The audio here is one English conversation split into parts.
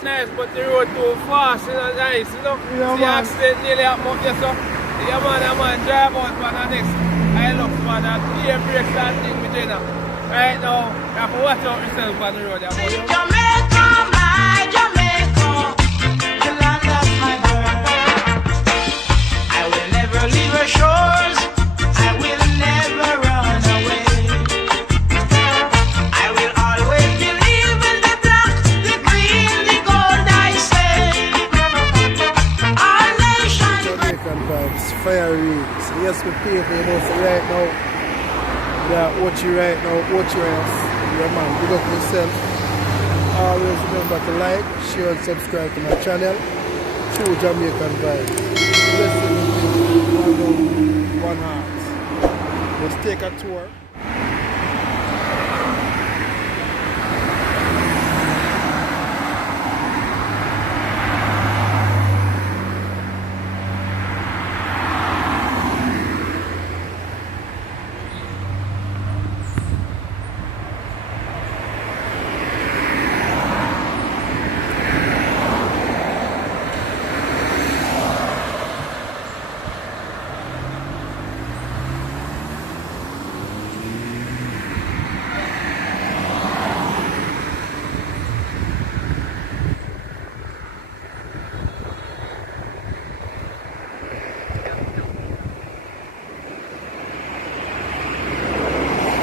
Nice, but the road too fast, you know, nice, you know. Yeah, see, man. accident nearly happened up there, so yeah, man, drive out for the next. I look for that clear brakes that thing with you now. Right now, you have to watch out yourself on the road. Jamaica, my Jamaica, the land of my birth. I will never leave her shores. I will never run away. I will always believe in the black, the green, the gold. I say, our nation. Jamaican Vibes, Fire Reid. So yes, we pay for, you know, so right now, yeah, Ocho right now, Ocho Rios. Yeah, man, big up yourself. Always remember to like, share and subscribe to my channel, True Jamaican Vibes. Listen, one heart. Let's take a tour.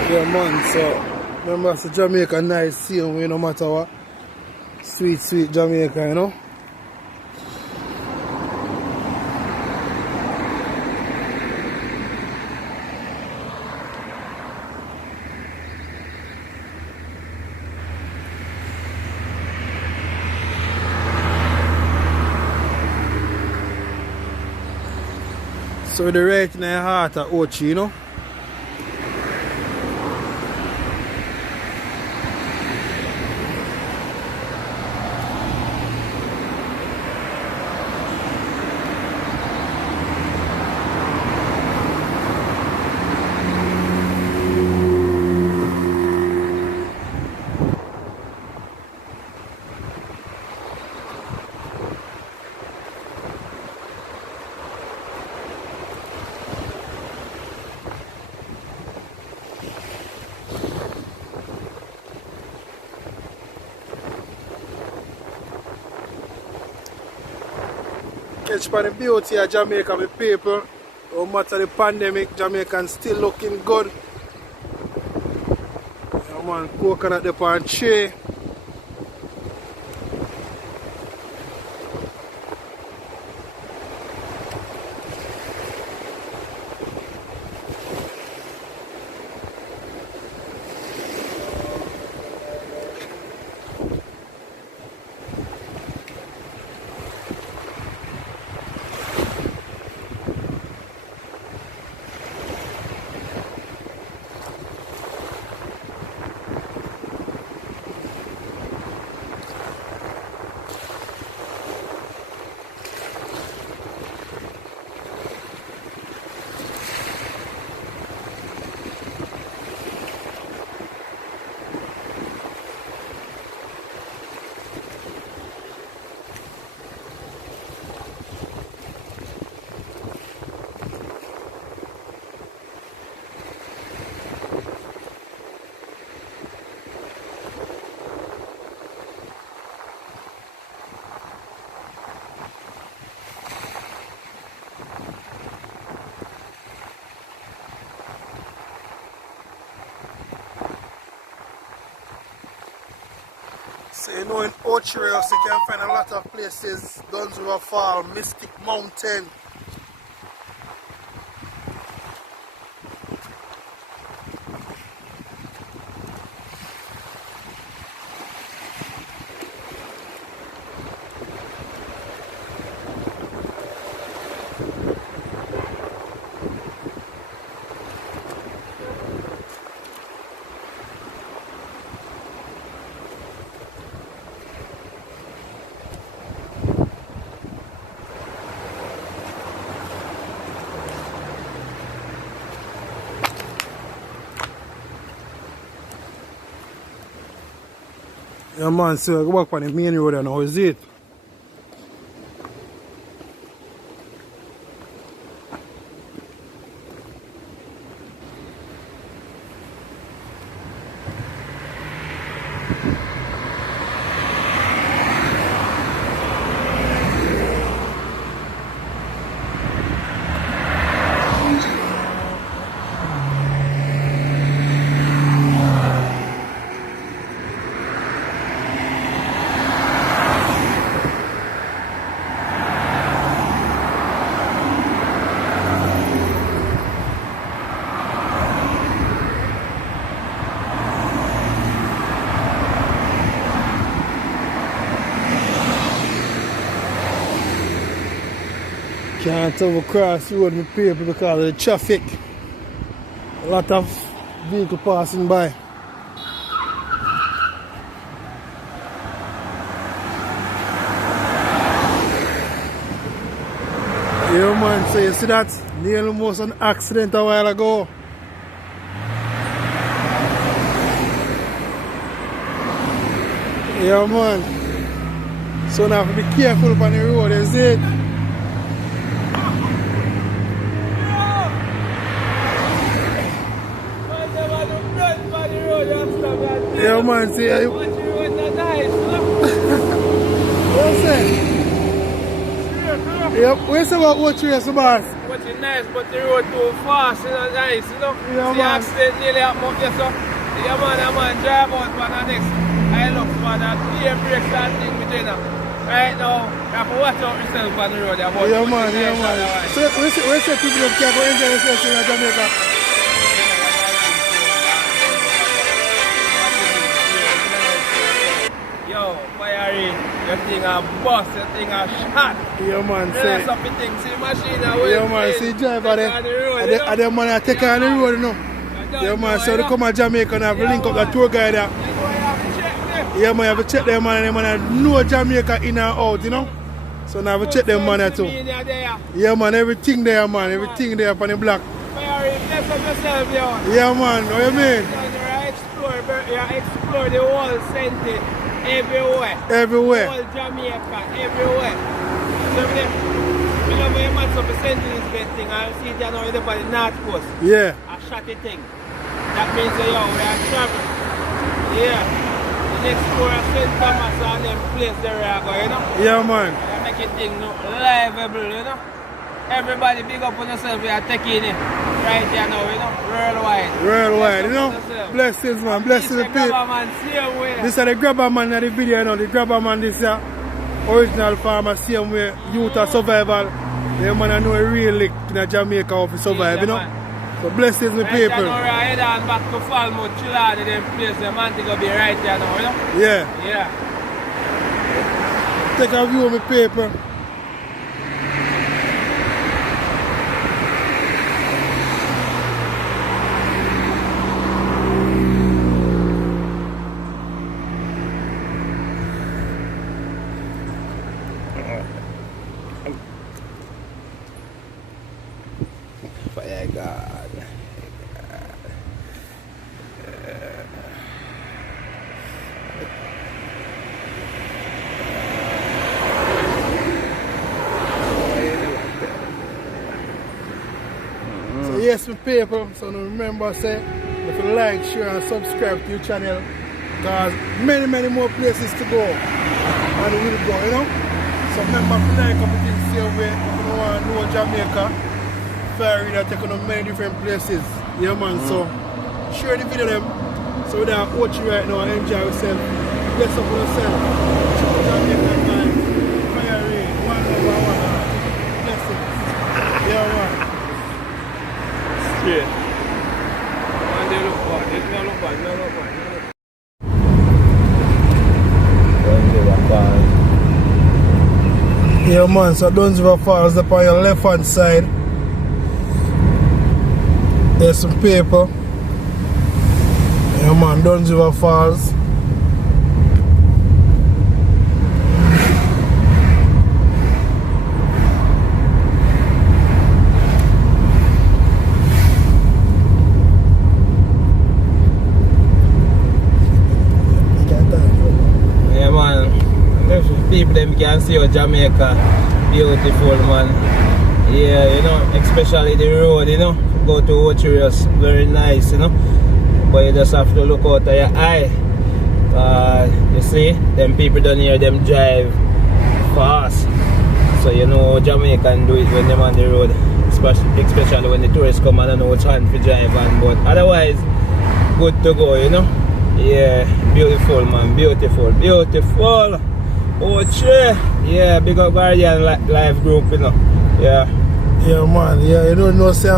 Yeah, man, so remember it's Jamaica nice seeing we no matter what. Sweet, sweet Jamaica, you know. So the right in the heart of Ocho, you know. Catch by the beauty of Jamaica, my people. No matter the pandemic, Jamaicans still looking good. Yeah, man, coconut up on tree. So you know in Ocho Rios you can find a lot of places, Dunn waterfall, Mystic Mountain. Yeah man, so I go back on the main road now, is it? Can't overcross the road with people because of the traffic. A lot of vehicles passing by. Yeah man, so you see that? Nearly almost an accident a while ago. Yeah man. So now have to be careful on the road, you see it? Yeah man, see you. Ocho Rios are nice, What's that? Yep, where's about Ocho Rios, boss? Ocho nice, but the road too fast, nice, Yeah, See, man. accident nearly happened up there, so. Yeah man, drive out for the next. I look for that clear brakes and thing between them. Right now, you have to watch out yourself on the road. Yeah man. So where's the people that can't go enjoy themselves in Jamaica? Yo, Fire Reid, your thing a bust, your thing a shot. Yeah man, That's say. up the thing, see the machine away. Yeah man, see driver there. And the man I take on the road, you know. Yeah man, so they come to Jamaica and have to link up the tour guide there. Yeah man, you have to check them man, and them man know Jamaica in and out, you know. So now have to check them man there too. Yeah man, everything there man, everything there upon the block. Fire Reid, bless up yourself, yo. Yeah man, what you mean? You explore the whole center everywhere. Everywhere. Whole Jamaica, everywhere. So you know when you match up the sentinels thing, I see it now in the north coast. Yeah. A shotty thing. That means yo, we are traveling. Yeah. The next tour of St. Thomas and them place there we are going, you know? Yeah man. We make it thing livable, you know? Everybody big up on yourself, we are taking it right here now, you know? Worldwide. Worldwide, you Bless up know? on yourself. Blessings man, blessings This the the people. grabber man, same way. This is the grabber man in the video, you know, the grabber man this original farmer, same way, youth of survival. The man I know a real lick in Jamaica how to survive, you know. So blessings my Right people. now, we're head on back to Falmouth, Chilani, them place, the man to go be right there now, you know? Yeah. Yeah. Take a view of my paper. Fire God. So yes, my people, so now remember say, if you like, share and subscribe to your channel, because many more places to go and we will go, you know. So remember to like up the same way, if you want to know Jamaica, Fire Reid take on many different places. Yeah man, so share the video them so we don't watch you right now and enjoy yourself. Bless up on yourself. True Jamaican Vibes. Fire Reid, one over one. Blessings. Yeah man. Straight. And they look bad, they don't look bad, they don't look bad. Yeah man, so Dunn Falls up on your left hand side. There's some paper. Yeah man, Dunn Falls. you can see how Jamaica beautiful, man. Yeah, you know, especially the road, you know, go to Ocho Rios, very nice, you know. But you just have to look out of your eye. You see, them people down here, them drive fast. So you know Jamaican do it when they're on the road. Especially when the tourists come and don't know which hand to drive on. But otherwise, good to go, you know. Yeah, beautiful, man, beautiful, beautiful. Ocho, yeah, big up Guardian Life Group, you know. Yeah. Yeah, man, yeah, you don't know, say,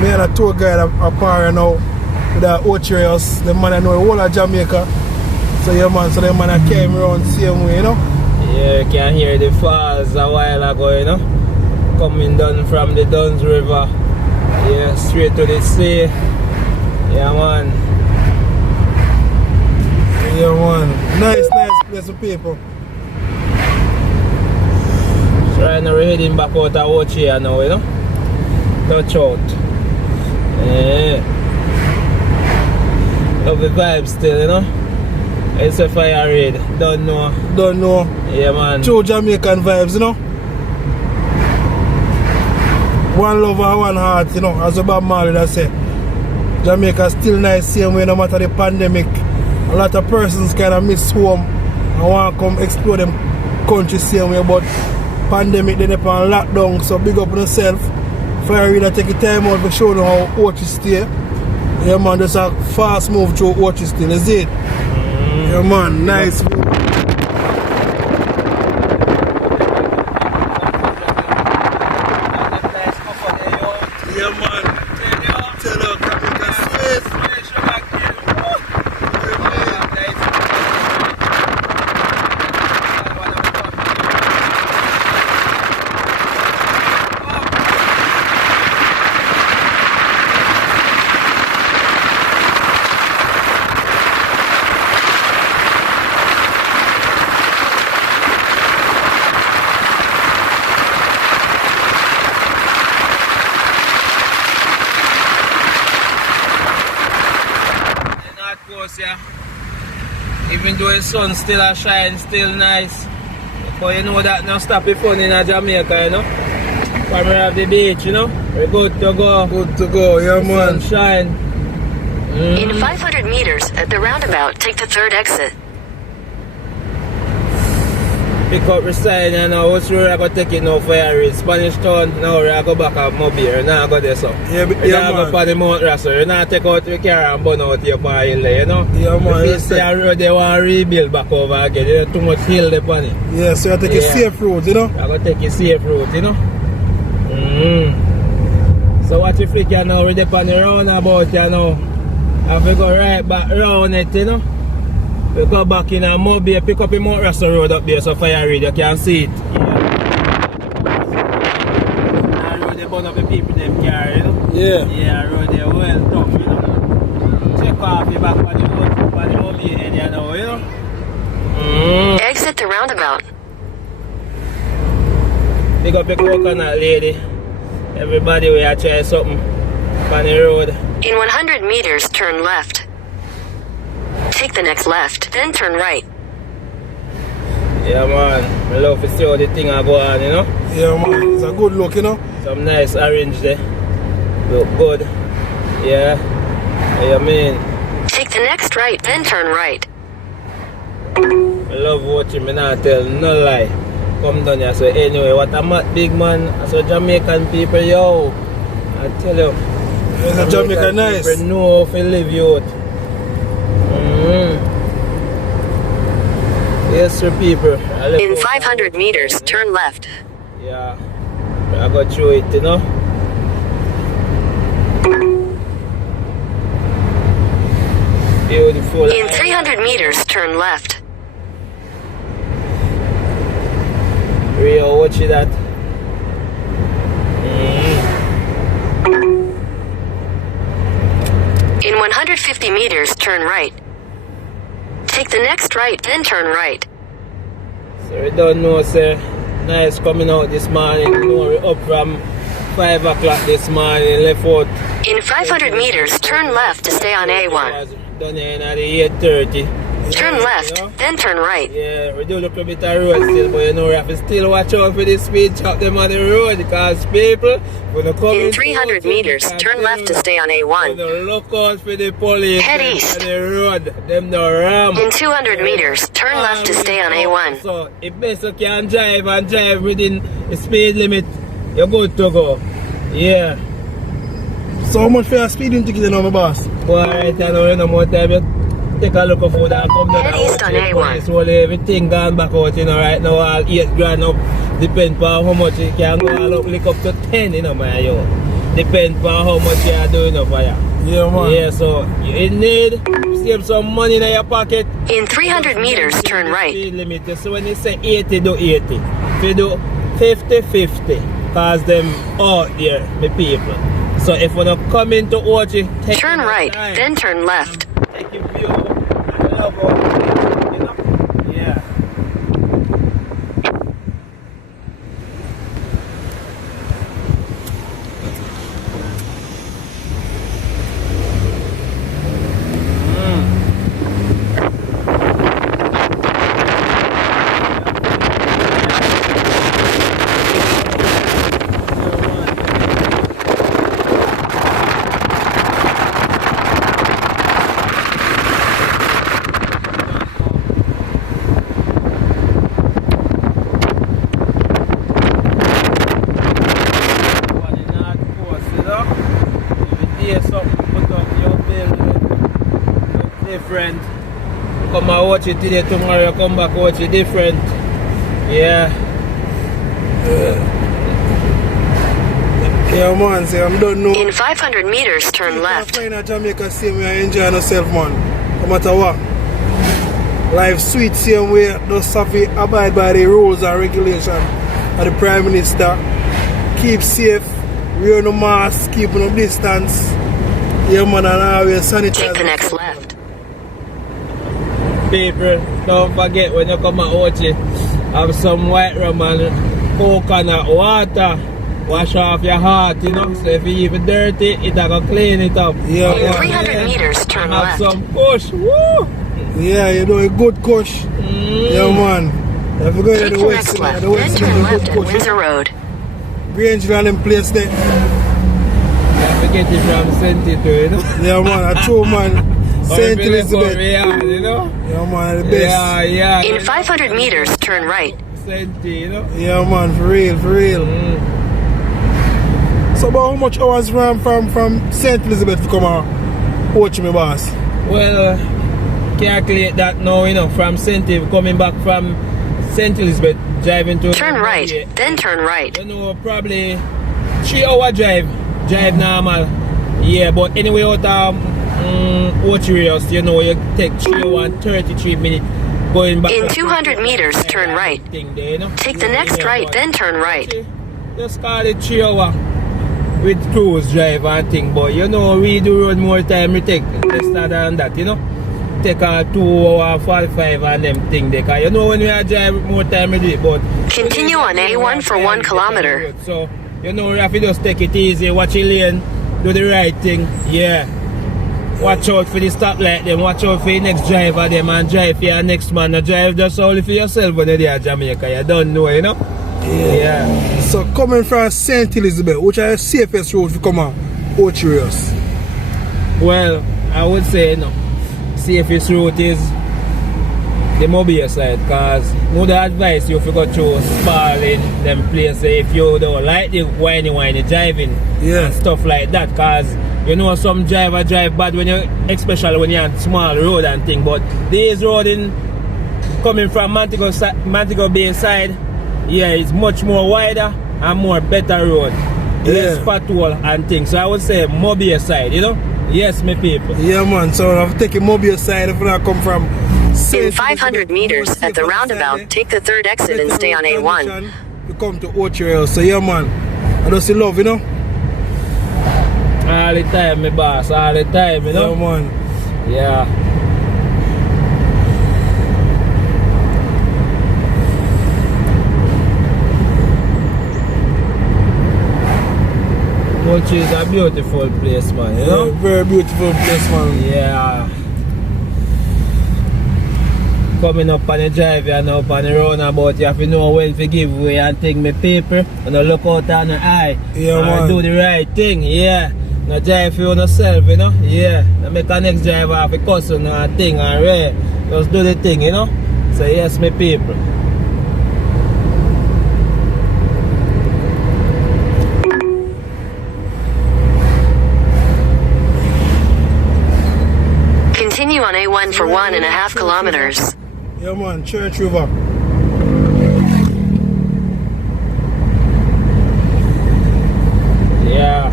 me and a tour guide up here now with the Ocho Rios. The man I know the whole of Jamaica. So yeah, man, so the man I came around the same way, you know. Yeah, you can hear the falls a while ago, you know. Coming down from the Dunn's River. Yeah, straight to the sea. Yeah, man. Yeah, man. Nice place for people. So right now we're heading back out of Ocho here now, you know. Touch out. Yeah. Love the vibe still, you know. It's a Fire Reid. Don't know. Don't know. Yeah, man. True Jamaican vibes, you know. One love and one heart, you know, as a Bob Marley that say. Jamaica still nice same way no matter the pandemic. A lot of persons kind of miss home and want to come explore them country same way, but pandemic they up on lockdown, so big up on yourself. Fire Reid take your time out to show you how Ocho stay. Yeah, man, just a fast move through Ocho still, is it? Yeah, man, nice move. Yeah, man. Tell her, Jamaica safe. Yeah. Even though the sun still a shine, still nice. But you know that now stop it fun in Jamaica, you know. When we have the beach, you know. We're good to go. Good to go, yeah, man. Sunshine. In 500 meters at the roundabout, take the third exit. Pick up the sign and now what's where I go take it now Fire Reid. Spanish Town, now I go back at Mobile, now I go there so. Yeah, yeah, man. Go for the Mount Russell, you know take out your car and burn out your bar hill there, you know. Yeah, man. If you road they want to rebuild back over again, there's too much hill there on it. Yeah, so you take a safe road, you know. I go take a safe road, you know. So what you think you know, we're on the roundabout, you know. Have to go right back round it, you know. We go back in a Mobile, pick up the Mount Russell Road up there, so Fire Reid, you can see it. Yeah. Road they burn up the people in them car, you know? Yeah. Yeah, road they well tough, you know? Check off the back on the Mobile area now, you know? Exit the roundabout. Pick up the coconut lady. Everybody will try something on the road. In 100 meters, turn left. Take the next left, then turn right. Yeah, man. I love to see how the thing go on, you know? Yeah, man. It's a good look, you know? Some nice orange there. Look good. Yeah. What you mean? Take the next right, then turn right. I love watching me not tell no lie. Come down here. So anyway, what a mad big man. So Jamaican people, yo. I tell you. Yeah, Jamaica nice. People know how to live you out. Yes, sir, people. In 500 meters, turn left. Yeah, I got through it, you know. Beautiful. In 300 meters, turn left. Rio, watch that. In 150 meters, turn right. Take the next right, then turn right. So we don't know, sir. Nice coming out this morning. You know, we're up from 5 o'clock this morning, left out. In 500 meters, turn left to stay on A1. Done here at 8:30. Turn left, then turn right. Yeah, we do look a bit of road still, but you know we have to still watch out for the speed chop them on the road because people when they come In 300 meters, turn left to stay on A1. Look out for the police Head east. on the road, them no ram. In 200 meters, turn left to stay on A1. So if best you can drive and drive within the speed limit, you're good to go. Yeah. So how much for your speeding ticket now, my boss? Well, right now, you know, more time you take a look of food and come down. Head east on A1. So everything gone back out, you know, right now, all 8 grand up. Depend on how much you can go all up, lick up to 10, you know, my yo. Depend on how much you are doing up for you. Yeah, man. Yeah, so you need to save some money in your pocket. In 300 meters, turn right. Speed limit. So when you say 80, do 80. If you do 50, 50. Cause them out there, the people. So if we don't come into Ochi, take Turn your right, time. then turn left. Take your view. I love all this, you know? Yeah. Different. Come and watch it today, tomorrow come back watch it different. Yeah. Yeah, man, say I'm done now. In 500 meters, turn left. In Jamaica, same way I enjoy yourself, man. No matter what. Life sweet, same way. Just have to abide by the rules and regulations of the Prime Minister. Keep safe, wear no mask, keep no distance. Yeah, man, and always sanitize. Take the next left. People, don't forget when you come and watch it, have some white rum and coconut water. Wash off your heart, you know. So if you even dirty, it's gonna clean it up. Yeah, In man. 300 meters, turn Have left. some push. Woo! Yeah, you know, a good kush. Yeah, man. If you go to Take the the west, next left, the then west turn is a left good at kush. Windsor Road. Grange and them place there. I get it from Senti too, you know. Yeah, man, a true man. Saint Elizabeth. You know? Yeah, man, the best. Yeah, yeah. In 500 meters, turn right. Senti, you know. Yeah, man, for real, for real. So about how much hours from St. Elizabeth to come and watch me, boss? Well, calculate that now, you know, from Senti, coming back from St. Elizabeth, driving to... Turn right, then turn right. You know, probably 3-hour drive normal. Yeah, but anyway, out of Ocho Rios, you know, you take 3 hours and 33 minutes going back. In 200 meters, turn right. Thing there, you know? Take the next right, then turn right. Just call it 3 hours with cruise drive and thing, but you know, we do road more time we take less than that, you know. Take a 2 hour 45 and them thing there, cause you know when we are drive more time we do it, but Continue on A1 for 1 kilometer. so you know we have to just take it easy, watch your lane, do the right thing, yeah. Watch out for the stoplight them, watch out for the next driver them and drive for your next man. Now drive just only for yourself when you're there in Jamaica, you don't know, you know? Yeah. So coming from St. Elizabeth, which are the safest road to come on Ocho Rios? Well, I would say, you know, safest route is the mobile side, because would advise you if you go through Spalding, them places, if you don't like the whiny driving Yeah. and stuff like that, because you know some driver drive bad when you, especially when you're on small road and thing, but these road in coming from Montego Bay side, yeah, it's much more wider and more better road. Less pothole and things. So I would say mobile side, you know? Yes, my people. Yeah, man, so I've taken mobile side if I come from In 500 meters, at the roundabout, take the third exit and stay on A1. You come to Ocho Rios, so yeah, man, I just love, you know? All the time, my boss, all the time, you know? Yeah, man. Yeah. Ocho is a beautiful place, man, you know? Yeah, very beautiful place, man. Yeah. coming up on the drive and up on the roundabout, you have to know when to give way and take me paper. And look out on the eye. Yeah, and man. do the right thing, yeah. No drive for yourself, you know, yeah. No make a next driver have a cousin or a thing and right. Just do the thing, you know. So yes, my people. Continue on A1 for 1.5 kilometers. Yeah, man, Church River. Yeah.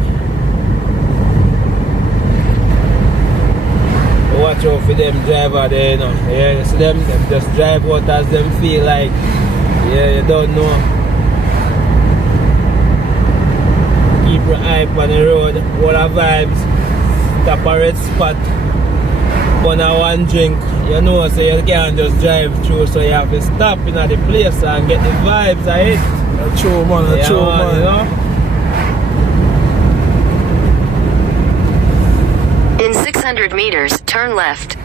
Watch out for them driver there, you know. Yeah, you see them just drive out as them feel like. Yeah, you don't know. Keep your eye on the road, all the vibes, tap a red spot, on a one drink, you know, so you can't just drive through, so you have to stop in the place and get the vibes of it. That's true, man, that's true, man. You know? In 600 meters, turn left.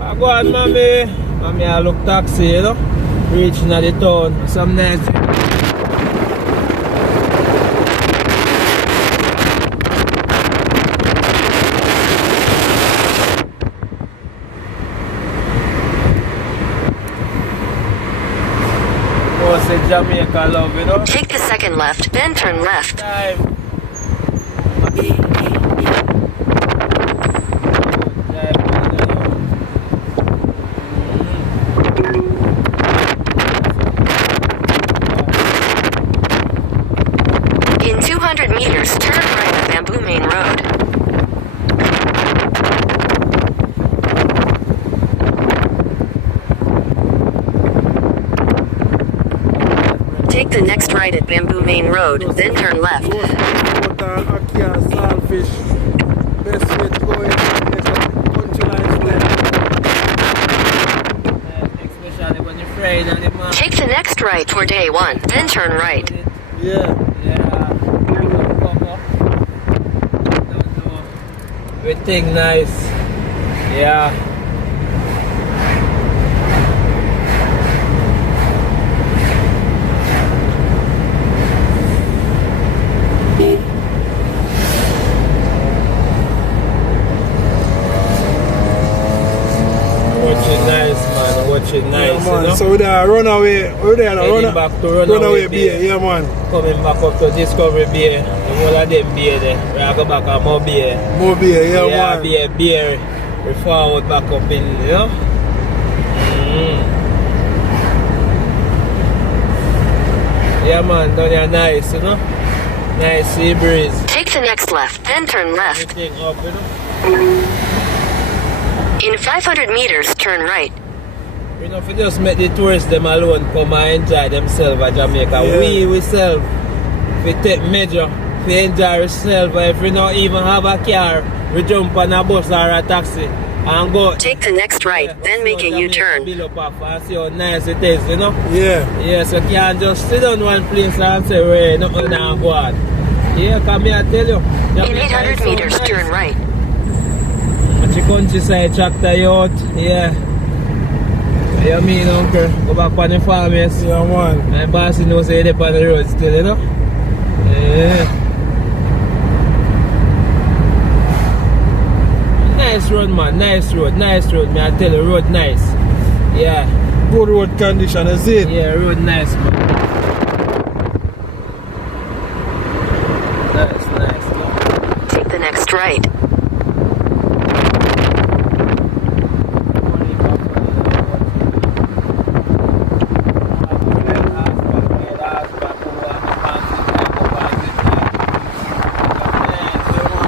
I go on, mommy. Mommy, I look taxi, you know. Reaching at the town. Some nice. What's in Jamaica, love, you know? Take the second left, then turn left. Time. In 200 meters, turn right at Bamboo Main Road. Take the next right at Bamboo Main Road, then turn left. Saltfish. Best way to go in country lifestyle. Especially when you're afraid and the man. Take the next right for day 1, then turn right. Yeah. Everything nice. Yeah. Watching nice, man. Watching nice. Yeah, man. You know? So we're there, runaway. We're there, Heading back to Runaway Bay. Yeah, man. Coming back up to Discovery Bay. The whole of them bay there. We have to go back on more bay. More beer, yeah, Yeah, man. beer. We forward back up in, you know? Yeah, man, down here nice, you know? Nice sea breeze. Take the next left, then turn left. Everything up, you know? In 500 meters, turn right. You know, if you just make the tourists them alone come and enjoy themselves at Jamaica. Yeah. We ourselves, if we take measure, if we enjoy ourselves, if we don't even have a car, we jump on a bus or a taxi and go. Take the next right, then make a U-turn. Build up off and see how nice it is, you know? Yeah. Yeah, so you can't just sit on one place and say, well, nothing now go on. Yeah, come here, I tell you. In 800 meters, turn right. At the countryside, tractor you out, yeah. What you mean, uncle? Go back on the farm, yes. Yeah, man. My boss knows they're on the road still, you know? Yeah. Nice road, man. Nice road. Nice road, man. I tell you, road nice. Yeah. Good road condition, is it? Yeah, road nice, man. Nice, nice. Take the next right.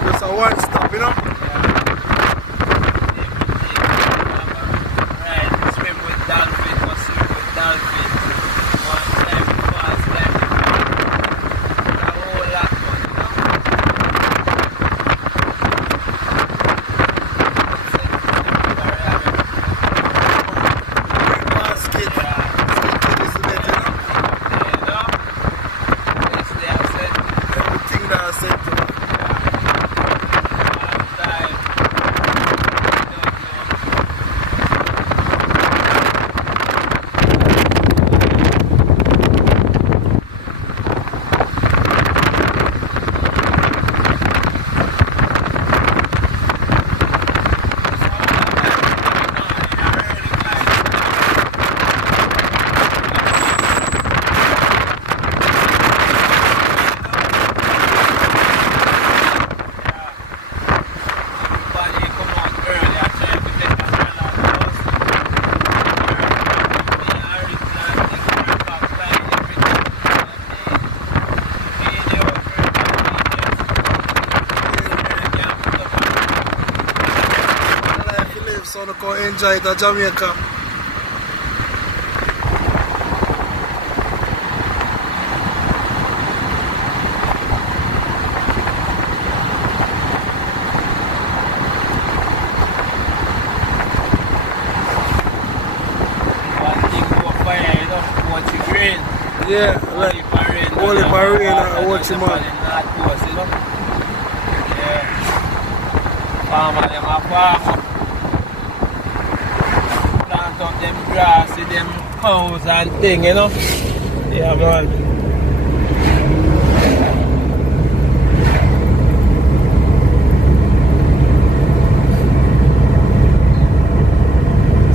Just a one stop, you know? Right, swim with dolphins or swim with dolphins. One time, enjoy it at Jamaica. Yeah, like only Parishes and Ocho man. Yeah. Farmer them a farm. Plant up them grass in them house and thing, you know. Yeah, man.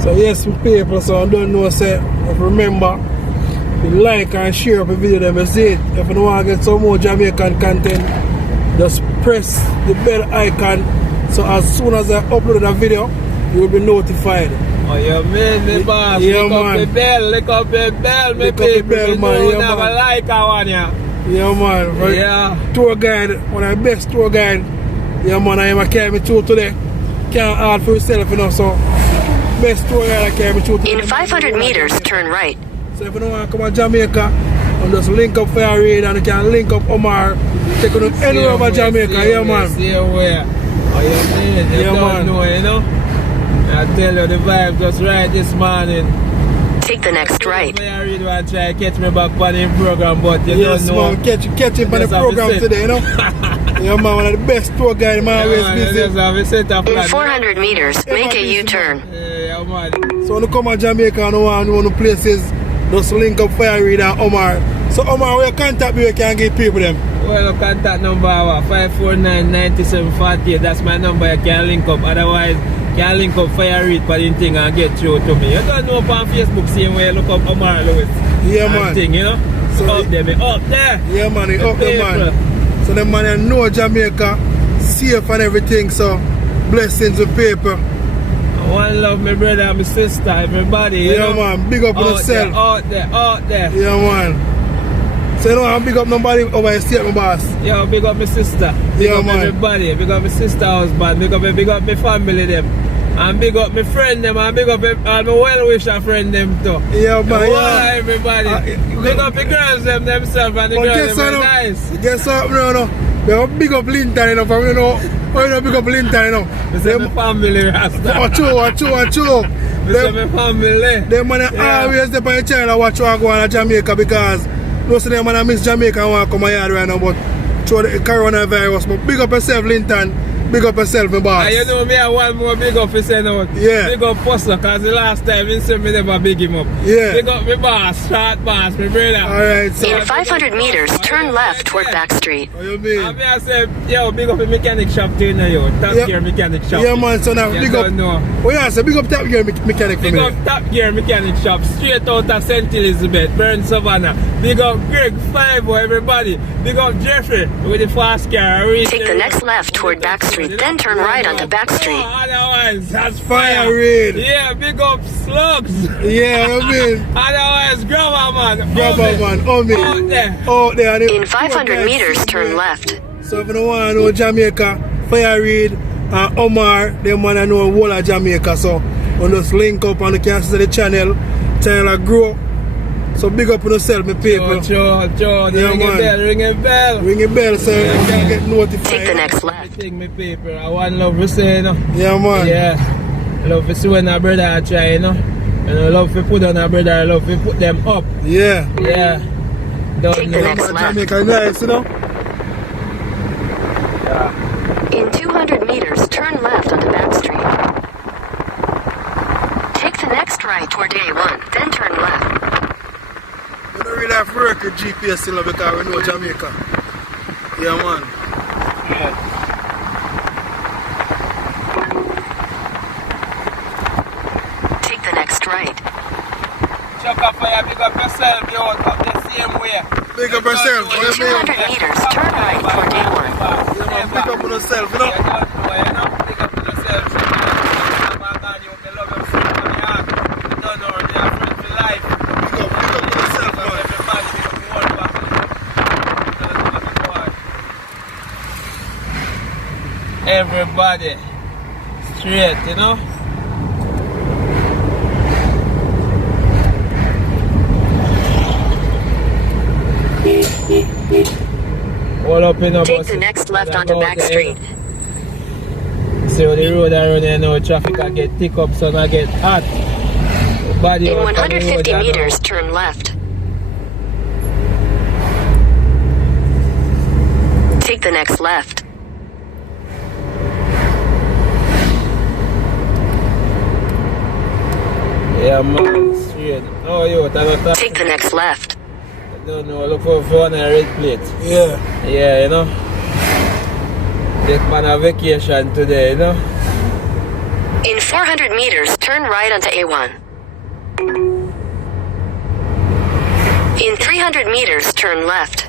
So yes, my people, so I don't know, say, if you remember, like and share up the video, then you see it. If you want to get some more Jamaican content, just press the bell icon, so as soon as I upload that video, you will be notified. Oh, you mean me, boss? Yeah, lick man. up the bell, lick up the bell, me Lick up the people. bell, You man. don't Yeah, have man. a like I want ya. Yeah, man. Right? Yeah. Tour guide, one of the best tour guide. Yeah, man, I am a carry me through today. Can't hard for yourself, you know, so best tour guide I carry me through today. In 500 meters, turn right. So if you don't want to come to Jamaica, and just link up Fire Reid and you can link up Omar, take you to anywhere over Jamaica, yeah, man. Same way. Oh, you mean? You Yeah, don't man. know, you know? I tell you, the vibe just right this morning. Take the next right. I really want to try to catch me back on the program, but you Yes, don't know. man, catch him on the Yes, I program will say. today, you know? Yeah, man, one of the best tour guide, man, always man, busy. just have a set of In plan. 400 meters, make a U-turn. Yeah, man. So when you come to Jamaica and you want to places, just link up Fire Reid and Omar. So Omar, where you contact me, you can give people them. Well, the contact number 549-9748. That's my number. You can link up. Otherwise, you can link up Fire Reid for the thing and get through to me. You don't know on Facebook, same way you look up Omar Lewis. Yeah, and man. Thing, you know? So up there, me up there. Yeah, man, he The up there, man. So them man they know Jamaica, safe and everything, so blessings with people. One love, my brother and my sister, everybody. You Yeah, know? man, big up on Out yourself. there, out there, out there. Yeah, man. So you don't have big up nobody over here, state, my boss. Yo, big up my sister. Big Yeah, up man. everybody. Big up my sister husband. Big up my family them. And big up my friend them. And big up all my well-wisher friend them too. Yeah, man, Why, yeah. everybody. Big up the girls them themselves and the But girls guess them what? are nice. Guess what? No. We have big up Linton, you know, from you know. Why you know big up Linton, you know? This is my family, Rasta. Achu. This is my family. Them man Yeah. always there on the channel watch what go on in Jamaica because most of them man miss Jamaica and want to come here right now, but through the coronavirus. But big up yourself, Linton. Big up yourself, my boss. And you know me, I want more big up for send out. Yeah. Big up Puzzler, because the last time he said me never big him up. Yeah. Big up my boss, short boss, my brother. Alright, so In 500 meters, turn left toward Back Street. what you And mean? me I say, yo, big up the mechanic shop too now, yo. Top Yeah. Gear Mechanic Shop. Yeah, man, so now You big up. don't know. Oh yeah, so big up Top Gear mechanic for Big me. up Top Gear Mechanic Shop, straight out of St. Elizabeth, Burn Savannah. Big up Greg, Five, everybody. Big up Jeffrey with the fast car. Take the next left toward Back Street, then turn right onto Back Street. Otherwise, that's Fire Reid. Yeah, big up Slugs. Yeah, I mean, Otherwise, Grabber man. grabber man, Out me. there. Out there. and In 500 meters, turn left. So if you don't want to know Jamaica, Fire Reid and Omar, them man I know whole of Jamaica. So we just link up and you can see the channel grow. So big up on yourself, my people. Joe, Yeah, ring a man. bell, ring a bell. Ring a bell so you can get notified. Take the next I left. think my paper, I want love to say, you know. Yeah, man. Yeah, I love to see when a brother I try, you know. And I love to put on a brother, I love to put them up. Yeah. Yeah. Don't Take the know. next But left. Jamaica nice, you know. In 200 meters, turn left onto Back Street. Take the next right toward A1, then turn left. We don't really have to work with GPS still because we know Jamaica. Yeah, man. Take the next right. Chuck up fire, big up yourself, yo, up the same way. Big up yourself. In What you mean? 200 meters, turn right toward A1. Yeah, man. Big up on yourself, you know. You don't know, you know. Big up to yourself. You love your friend from your heart. You don't know, they are friends for life. Big up on yourself, man. Everybody, big up the whole family. Everybody, straight, you know. up in a Take bus. the next left onto Back Street. See how the road around here now, traffic I get thick up, sun I get hot. Body In out on the 150 road, meters, turn left. Take the next left. Yeah, man, straight. Oh, yo, Take the next left. I don't know, look for one and a red plate. Yeah. Yeah, you know. Get man a vacation today, you know. In 400 meters, turn right onto A1. In 300 meters, turn left.